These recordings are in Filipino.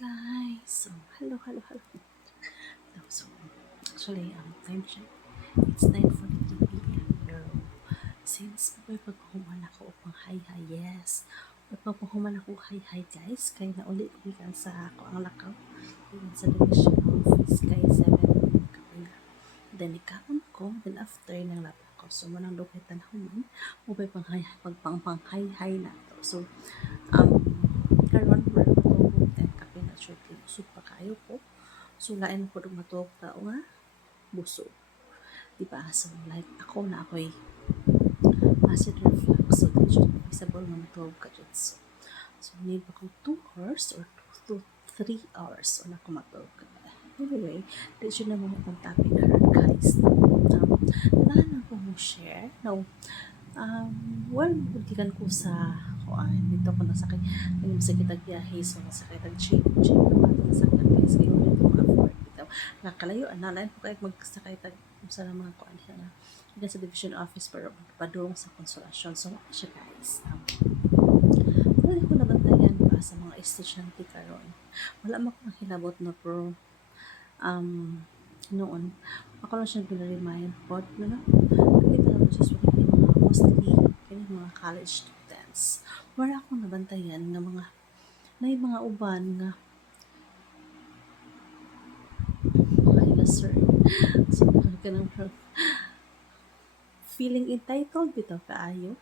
Guys, so hello. So actually, time check, it's 9:43 p.m. Pero since may pagpahuman ako upang hi yes, may pagpahuman ako hi guys, kaya na uli ulikan sa ako ang lakaw, ulikan sa division office kay 7 kapila. Then ikaon ko, then after ng lapa ko, so manang dukay tanahuman, upay pang hi na to. So karon meron ko ten kape na shortly busog pa kayo ko. So lain ko dong matuog tao nga busog. Diba? So like ako na ako'y acid reflux. So di siya visible nga matuog ka dyan. So need ba kong 2 hours or 2 to 3 hours o na ko matuog ka. Anyway, di siya na mga itong topic karon guys. Wala na ko mo share. Now, well, budikan ko sa dito ko nasakay yung sakit ang biyahe, so nasakay ang jeep naman nasakay guys, kayo ulit ko afford dito nakalayo, analain po kayo magsakay tag sa mga kuan na hanggang sa division office pero padung sa konsolasyon. So siya guys, wala ko nabantayan pa sa mga estudyante karon, wala mo akong hilabot na pro noon ako lang siya ginaremind pod na nakita naman siya mga mostly mga college students. Wala akong nabantayan nga mga mga uban nga okay sir. So kanang feeling entitled bitaw kaayo.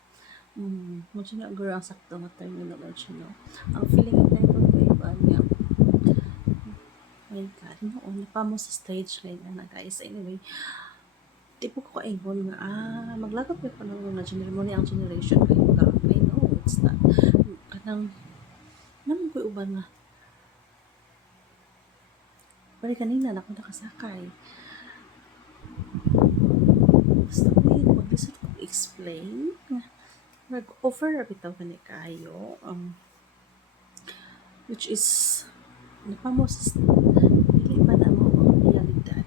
Mo siya na girl ang sakto nga terminology no. Ang feeling entitled kay ba niya. My God, noon pa mo sa stage kay na guys. Anyway, di po ko kaingon nga maglagap pa ng na generation kayo karon. I know it's not kanang naman ko uban nga bali kanina na ako nakasakay basta wait mag-lisod ko explain nag-offer na bitaw ka ni kayo which is napamos dili pa na mo ang realidad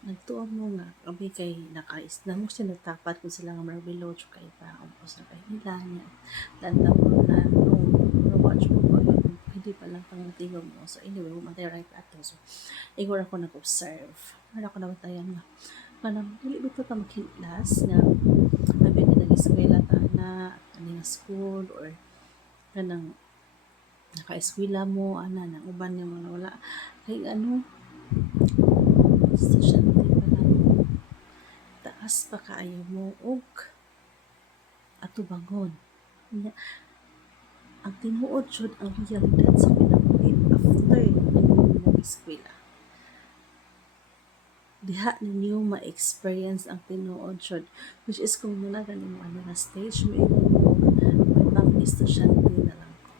nagtuon mo nga kami kay nakais na mo siya nagtapat kung sila nga marabilo kay pa ang sa kay nila niya lantaw mo na watch mo ko yun hindi pa lang pangatingog mo. So anyway, matay right ato. So igor ako nag-observe. Wala ako nabantayan nga kanang dili bitaw ta maghiglas nga abi na nag-eskwela ta na ani nga school or kanang naka-eskwela mo ana nang uban yung mga wala kay estudyante pa lang taas pa kaayo mo og atubangon ang tinuod jud ang realidad sa pinamuli after ninyo mag-eskwela diha ninyo ma-experience ang tinuod jud which is kung muna ganing ano na stage mo may pang estudyante na lang ko.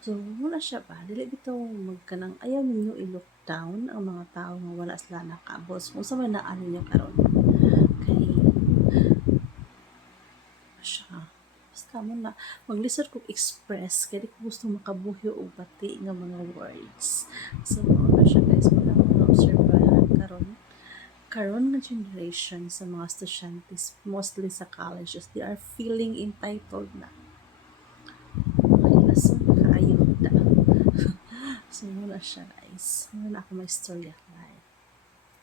So wala siya ba dili bitaw magkanang ayaw ninyo i-look down ang mga tao nga wala sila nakabos kung sa may naa ninyo karon kay siya basta mo na maglisod kong express kaya di ko gusto makabuhyo o bati nga mga words. So ano siya guys, wala mga obserbahan karon nga generation sa mga estudyante mostly sa colleges, they are feeling entitled na ay lason kaayo da. So wala siya guys, wala ako may istorya.